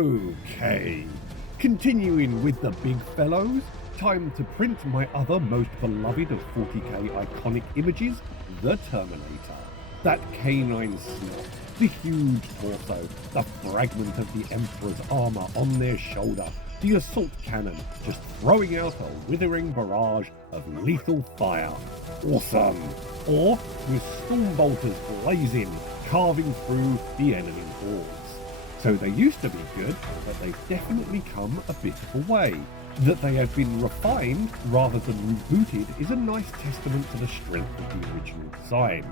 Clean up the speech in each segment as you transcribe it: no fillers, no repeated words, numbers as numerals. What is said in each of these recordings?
Okay, continuing with the big fellows, time to print my other most beloved of 40k iconic images, the Terminator. That canine snout, the huge torso, the fragment of the Emperor's armour on their shoulder, the assault cannon just throwing out a withering barrage of lethal fire. Awesome! Or with storm bolters blazing, carving through the enemy hordes. So they used to be good, but they've definitely come a bit of a way. That they have been refined rather than rebooted is a nice testament to the strength of the original design.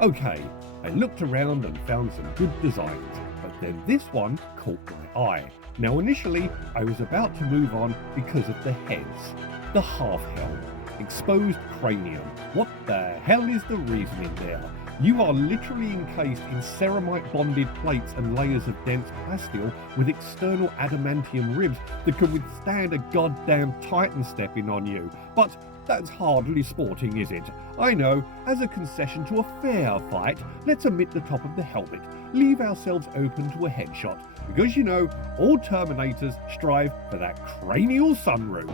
Okay, I looked around and found some good designs, but then this one caught my eye. Now initially, I was about to move on because of the heads. The half-helm, exposed cranium. What the hell is the reasoning there? You are literally encased in ceramite bonded plates and layers of dense plasteel with external adamantium ribs that can withstand a goddamn titan stepping on you. But that's hardly sporting, is it? I know, as a concession to a fair fight, let's omit the top of the helmet, leave ourselves open to a headshot, because you know, all Terminators strive for that cranial sunroof.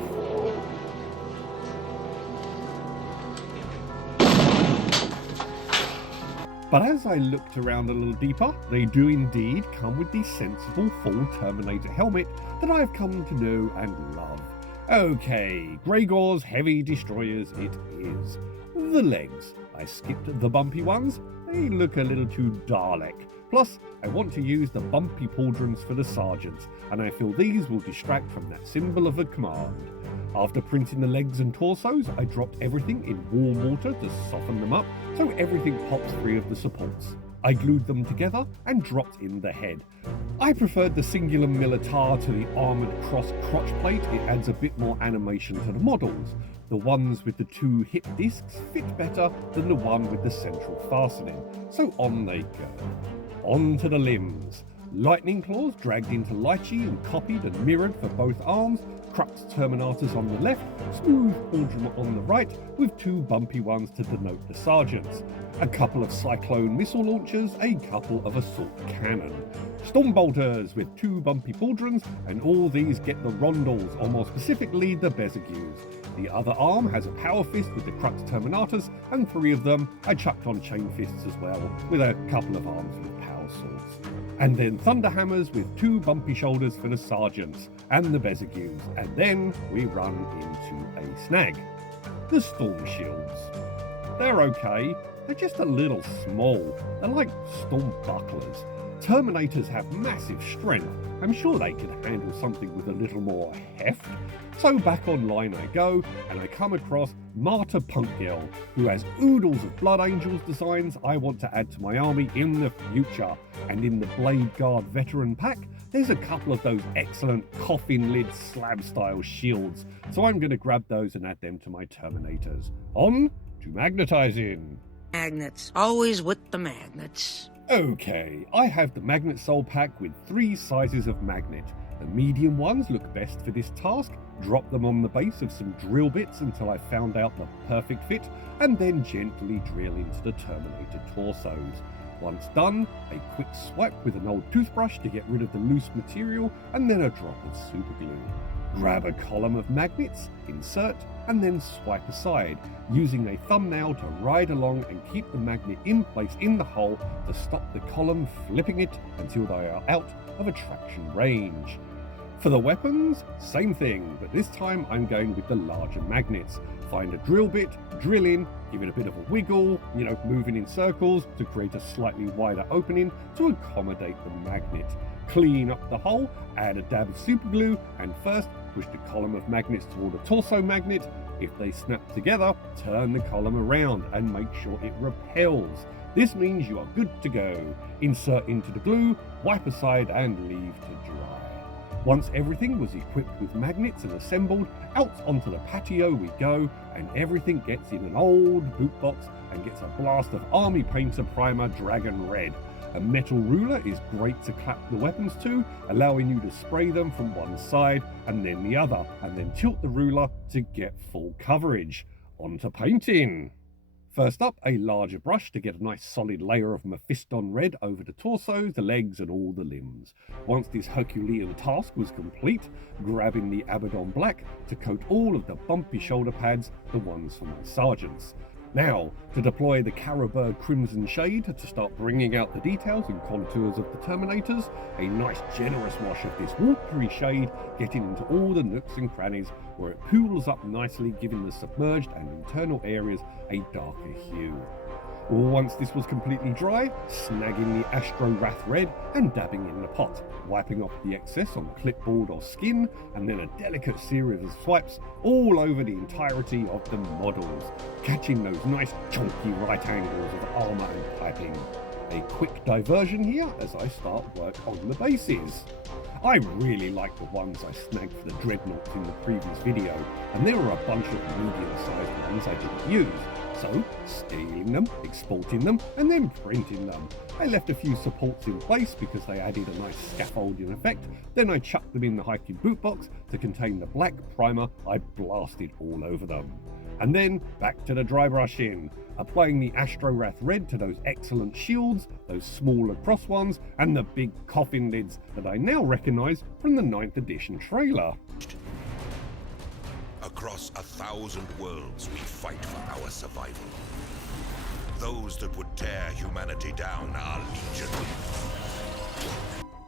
But as I looked around a little deeper, they do indeed come with the sensible full Terminator helmet that I've come to know and love. Okay, Gregor's heavy destroyers it is. The legs. I skipped the bumpy ones. They look a little too Dalek. Plus, I want to use the bumpy pauldrons for the sergeants, and I feel these will distract from that symbol of a command. After printing the legs and torsos, I dropped everything in warm water to soften them up so everything pops free of the supports. I glued them together and dropped in the head. I preferred the singular militar to the armoured cross crotch plate. It adds a bit more animation to the models. The ones with the two hip discs fit better than the one with the central fastening, so on they go. On to the limbs. Lightning claws dragged into lychee and copied and mirrored for both arms, crux terminators on the left, smooth pauldron on the right, with two bumpy ones to denote the sergeants. A couple of cyclone missile launchers, a couple of assault cannon. Storm bolters with two bumpy pauldrons, and all these get the rondels, or more specifically the bezigeus. The other arm has a power fist with the crux terminators, and three of them I chucked on chain fists as well, with a couple of arms with power swords. And then thunderhammers with two bumpy shoulders for the sergeants and the bezigeus, and then we run into a snag. The storm shields. They're okay, they're just a little small. They're like storm bucklers. Terminators have massive strength. I'm sure they could handle something with a little more heft. So back online I go, and I come across Marta Punk Girl, who has oodles of Blood Angels designs I want to add to my army in the future. And in the Blade Guard veteran pack, there's a couple of those excellent coffin lid slab style shields. So I'm going to grab those and add them to my Terminators. On to magnetizing. Magnets. Always with the magnets. Okay, I have the Magnet Soul pack with 3 sizes of magnet. The medium ones look best for this task. Drop them on the base of some drill bits until I found out the perfect fit, and then gently drill into the Terminator torsos. Once done, a quick swipe with an old toothbrush to get rid of the loose material, and then a drop of super glue. Grab a column of magnets, insert, and then swipe aside, using a thumbnail to ride along and keep the magnet in place in the hole to stop the column flipping it until they are out of attraction range. For the weapons, same thing, but this time I'm going with the larger magnets. Find a drill bit, drill in, give it a bit of a wiggle, moving in circles to create a slightly wider opening to accommodate the magnet. Clean up the hole, add a dab of super glue, and first push the column of magnets toward a torso magnet. If they snap together, turn the column around and make sure it repels. This means you are good to go. Insert into the glue, wipe aside, and leave to dry. Once everything was equipped with magnets and assembled, out onto the patio we go, and everything gets in an old boot box and gets a blast of Army Painter Primer Dragon Red. A metal ruler is great to clap the weapons to, allowing you to spray them from one side and then the other, and then tilt the ruler to get full coverage. On to painting. First up, a larger brush to get a nice solid layer of Mephiston red over the torso, the legs and all the limbs. Once this Herculean task was complete, grabbing the Abaddon black to coat all of the bumpy shoulder pads, the ones for my sergeants. Now, to deploy the Caraberd Crimson Shade to start bringing out the details and contours of the Terminators, a nice generous wash of this watery shade getting into all the nooks and crannies where it pools up nicely, giving the submerged and internal areas a darker hue. Once this was completely dry, snagging the Astro Wrath Red and dabbing in the pot, wiping off the excess on clipboard or skin, and then a delicate series of swipes all over the entirety of the models, catching those nice chunky right angles of armour and piping. A quick diversion here as I start work on the bases. I really like the ones I snagged for the dreadnoughts in the previous video, and there were a bunch of medium-sized ones I didn't use. So, stealing them, exporting them, and then printing them. I left a few supports in place because they added a nice scaffolding effect, then I chucked them in the hiking boot box to contain the black primer I blasted all over them. And then, back to the dry brushing, applying the Astro Wrath Red to those excellent shields, those smaller cross ones, and the big coffin lids that I now recognise from the 9th edition trailer. Across 1,000 worlds we fight for our survival. Those that would tear humanity down are legion.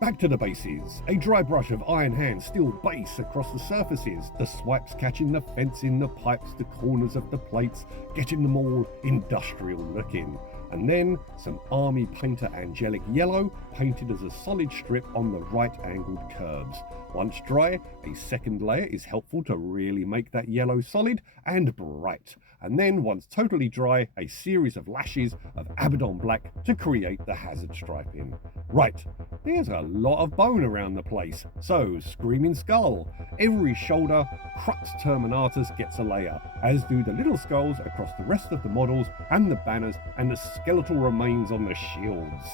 Back to the bases. A dry brush of Iron Hand steel base across the surfaces, the swipes catching the fencing, the pipes, the corners of the plates, getting them all industrial looking. And then some Army Painter Angelic Yellow painted as a solid strip on the right angled curves. Once dry, a second layer is helpful to really make that yellow solid and bright. And then once totally dry, a series of lashes of Abaddon black to create the hazard striping. Right, there's a lot of bone around the place, so Screaming Skull. Every shoulder, Crux Terminators gets a layer, as do the little skulls across the rest of the models and the banners and the skeletal remains on the shields.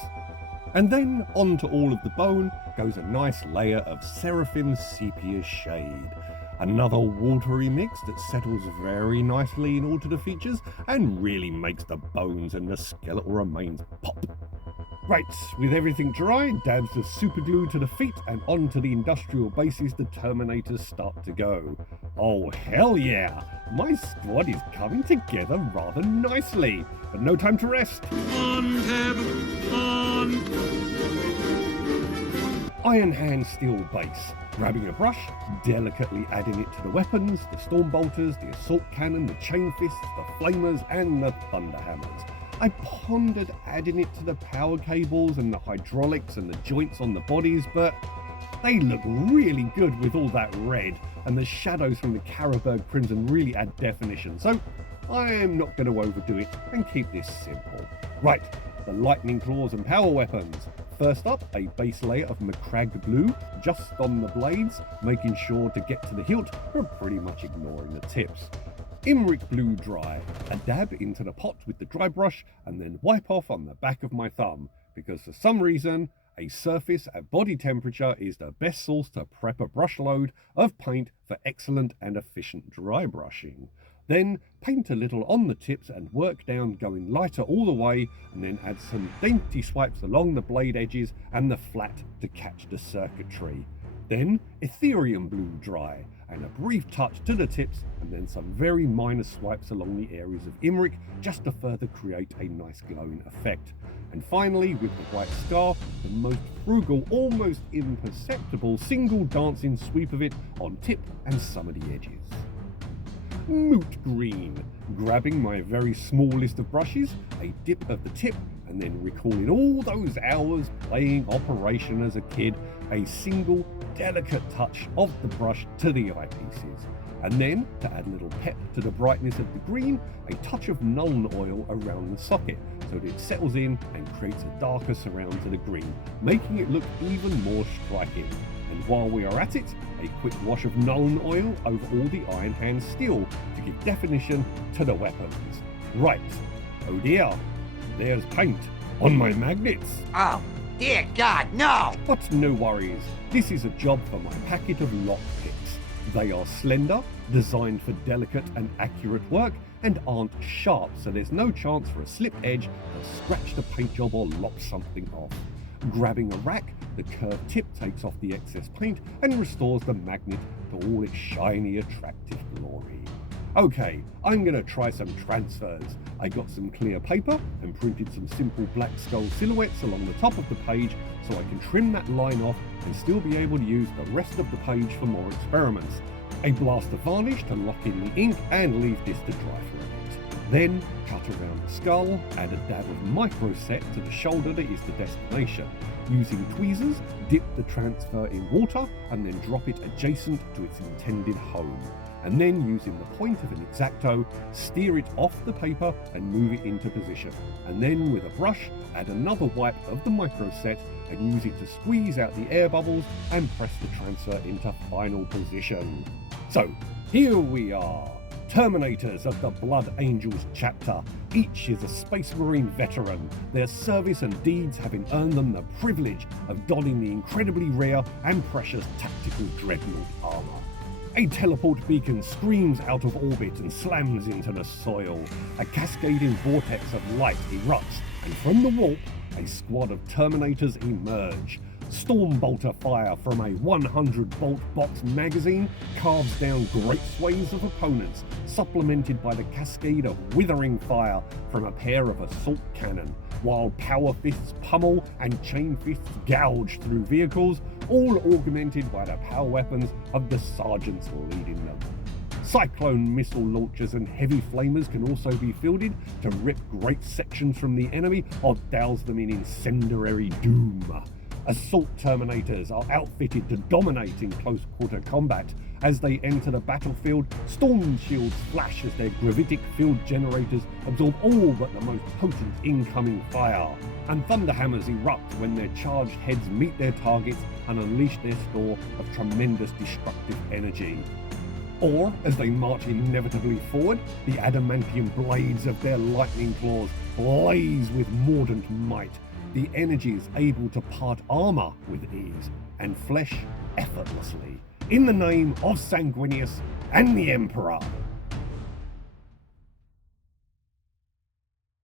And then onto all of the bone goes a nice layer of Seraphim Sepia Shade. Another watery mix that settles very nicely in all to the features and really makes the bones and the skeletal remains pop. Right, with everything dry, dabs of super glue to the feet and onto the industrial bases the Terminators start to go. Oh hell yeah! My squad is coming together rather nicely, but no time to rest. On, Tab, on! Iron Hand steel base, grabbing a brush, delicately adding it to the weapons, the storm bolters, the assault cannon, the chain fists, the flamers and the thunder hammers. I pondered adding it to the power cables and the hydraulics and the joints on the bodies, but they look really good with all that red, and the shadows from the Caraberd Crimson really add definition, so I am not going to overdo it and keep this simple. Right, the lightning claws and power weapons. First up, a base layer of MacLeod blue just on the blades, making sure to get to the hilt, but pretty much ignoring the tips. Imric blue dry, a dab into the pot with the dry brush, and then wipe off on the back of my thumb, because for some reason, a surface at body temperature is the best source to prep a brush load of paint for excellent and efficient dry brushing. Then paint a little on the tips and work down, going lighter all the way, and then add some dainty swipes along the blade edges and the flat to catch the circuitry. Then Ethereum blue dry, and a brief touch to the tips, and then some very minor swipes along the areas of Imric just to further create a nice glowing effect. And finally, with the white scar, the most frugal, almost imperceptible single dancing sweep of it on tip and some of the edges. Moot green, grabbing my very small list of brushes, a dip of the tip, and then recalling all those hours playing Operation as a kid, a single delicate touch of the brush to the eyepieces. And then, to add a little pep to the brightness of the green, a touch of Nuln oil around the socket so that it settles in and creates a darker surround to the green, making it look even more striking. And while we are at it, a quick wash of Nuln oil over all the Iron Hand steel to give definition to the weapons. Right, oh dear, there's paint on my magnets. Oh, dear God, no! But no worries, this is a job for my packet of lockpicks. They are slender, designed for delicate and accurate work, and aren't sharp, so there's no chance for a slip edge to scratch the paint job or lop something off. Grabbing a rack, the curved tip takes off the excess paint and restores the magnet to all its shiny, attractive glory. Okay, I'm going to try some transfers. I got some clear paper and printed some simple black skull silhouettes along the top of the page so I can trim that line off and still be able to use the rest of the page for more experiments. A blast of varnish to lock in the ink and leave this to dry for a bit. Then cut around the skull, add a dab of microset to the shoulder that is the destination. Using tweezers, dip the transfer in water and then drop it adjacent to its intended home. And then, using the point of an X-Acto, steer it off the paper and move it into position. And then, with a brush, add another wipe of the microset and use it to squeeze out the air bubbles and press the transfer into final position. So, here we are, Terminators of the Blood Angels chapter. Each is a Space Marine veteran, their service and deeds having earned them the privilege of donning the incredibly rare and precious tactical dreadnought armour. A teleport beacon screams out of orbit and slams into the soil. A cascading vortex of light erupts, and from the warp, a squad of Terminators emerge. Stormbolter fire from a 100-bolt box magazine carves down great swathes of opponents, supplemented by the cascade of withering fire from a pair of assault cannon, while power fists pummel and chain fists gouge through vehicles, all augmented by the power weapons of the sergeants leading them. Cyclone missile launchers and heavy flamers can also be fielded to rip great sections from the enemy or douse them in incendiary doom. Assault Terminators are outfitted to dominate in close-quarter combat. As they enter the battlefield, storm shields flash as their gravitic field generators absorb all but the most potent incoming fire. And thunderhammers erupt when their charged heads meet their targets and unleash their store of tremendous destructive energy. Or, as they march inevitably forward, the adamantium blades of their lightning claws blaze with mordant might. The energy is able to part armour with ease and flesh effortlessly. In the name of Sanguinius and the Emperor.